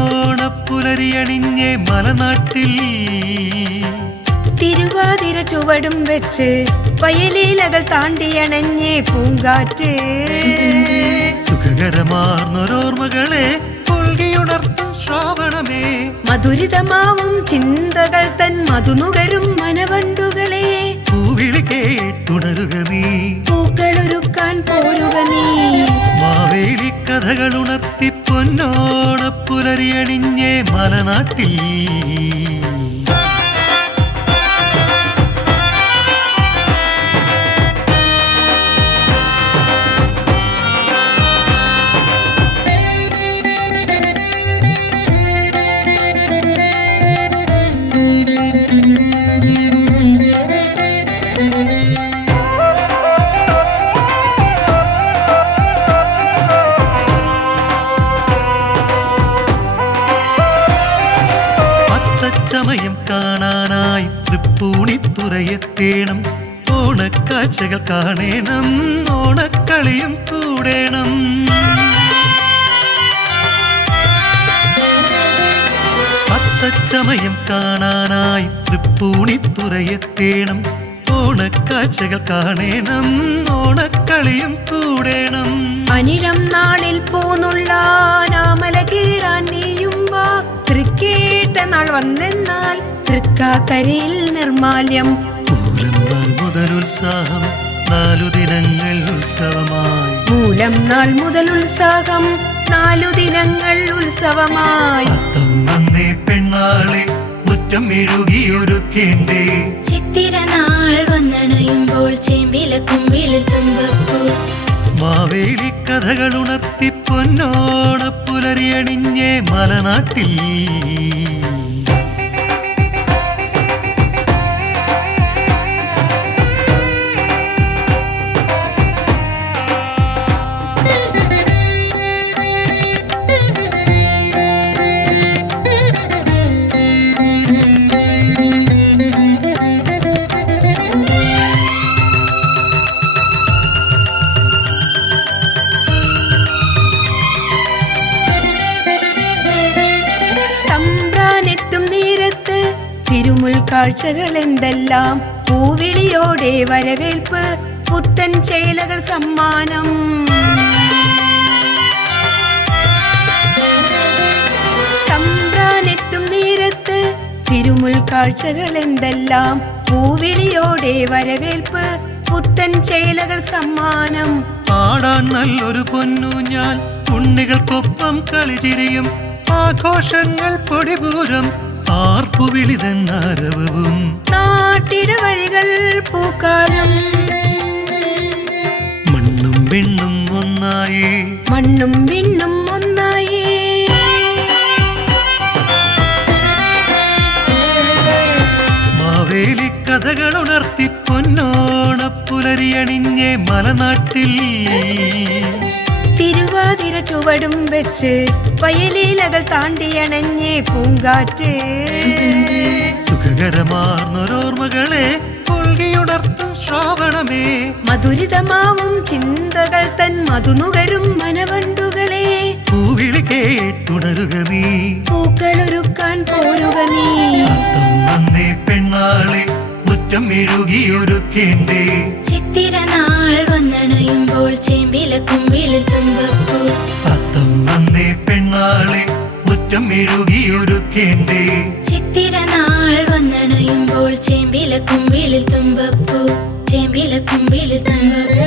പൊന്നോണപ്പുലരിയണിഞ്ഞേ മലനാട്ടിൽ തിരുവാതിര ചുവടും വെച്ച് വയലീലകൾ താണ്ടിയണഞ്ഞേ പൂങ്കാറ്റ് സുഖകരമാർന്നൊരോർമ്മകളെ പുൽകിയുണർത്തും ശ്രാവണമേ മധുരിതമാവും ചിന്തകൾ തൻ മധുനുകരും മനവണ്ടുകളെ പൂവിളി കേട്ടുണരുക നീ പൂക്കളൊരുക്കാൻ പോരുക നീ മാവേലി കഥകൾ ഉണർത്തി പൊന്നോണപ്പുലരിയണിഞ്ഞേ മലനാട്ടിൽ സമയം കാണാനായി തൃപ്പൂണിത്തുറയെത്തേണം ഓണക്കാഴ്ചകൾ കാണേണം ഓണക്കളിയും കൂടേണം അത്തച്ചമയം കാണാനായി തൃപ്പൂണിത്തുറയെത്തേണം ഓണക്കാഴ്ചകൾ കാണേണം ഓണക്കളിയും കൂടേണം അനിഴം നാളിൽ പോന്നുള്ള നാമല കീറാൻ നീയും വാ തൃക്കേട്ട നാൾ വന്നെന്നാൽ തൃക്കാക്കരയിൽ നിർമാല്യം മൂലം നാൾ മുതൽ ഉത്സാഹം 4 ദിനങ്ങൾ ഉത്സവമായി മൂലം നാൾ മുതൽ ഉത്സാഹം 4 ദിനങ്ങൾ ഉത്സവമായി അത്തം വന്നേ പെണ്ണാളെ മുറ്റം മെഴുകിയൊരുക്കേണ്ടേ ചിത്തിര നാൾ വന്നണയുമ്പോൾ ചേമ്പിലക്കും വിളിത്തുമ്പപ്പൂ മാവേലി കഥകൾ ഉണർത്തി പൊന്നോണപ്പുലരിയണിഞ്ഞേ മലനാട്ടിൽ തിരുമുൽ കാഴ്ചകൾ എന്തെല്ലാം പൂവിളിയോടെ വരവേൽപ്പ് പുത്തൻ ചേലകൾ സമ്മാനം തമ്പ്രാനെത്തും നേരത്ത് തിരുമുൽ കാഴ്ചകൾ എന്തെല്ലാം പൂവിളിയോടെ വരവേൽപ്പ് പുത്തൻ ചേലകൾ സമ്മാനം പാടാൻ നല്ലൊരു പൊന്നൂഞ്ഞാൽ ഉണ്ണികൾക്കൊപ്പം കളിചിരിയും ആഘോഷങ്ങൾ പൊടിപൂരം ആർപ്പുവിളിതന്നാരവവും നാട്ടിട വഴികൾ പൂക്കാലം മണ്ണും വിണ്ണും ഒന്നായേ മണ്ണും വിണ്ണും ഒന്നായേ മാവേലി കഥകൾ ഉണർത്തി പൊന്നോണപ്പുലരിയണിഞ്ഞേ മലനാട്ടിൽ തിരുവാതിര ചുവടും വെച്ച് വയലീലകൾ താണ്ടിയണഞ്ഞേ പൂങ്കാറ്റ് സുഖകരമാർന്നൊരോർമ്മകളെ പുൽകിയുണർത്തും ശ്രാവണമേ മധുരിതമാവും ചിന്തകൾ തൻ മധുനുകരും മനവണ്ടുകളെ പൂവിളി കേട്ടുണരുക നീ പൂക്കളൊരുക്കാൻ പോരുക നീ അത്തം വന്നേ പെണ്ണാളെ മുറ്റം മെഴുകിയൊരുക്കേണ്ടേ ചിത്തിര നാൾ വന്നണയുമ്പോൾ ചേമ്പിലക്കും വിളിത്തുമ്പപ്പൂ അത്തം വന്നേ പെണ്ണാളെ മുറ്റം മെഴുകിയൊരുക്കേണ്ടേ ചിത്തിര നാൾ വന്നണയുമ്പോൾ ചേമ്പിലക്കും വിളിത്തുമ്പപ്പൂ ചേമ്പിലക്കും വിളിത്തുമ്പപ്പൂ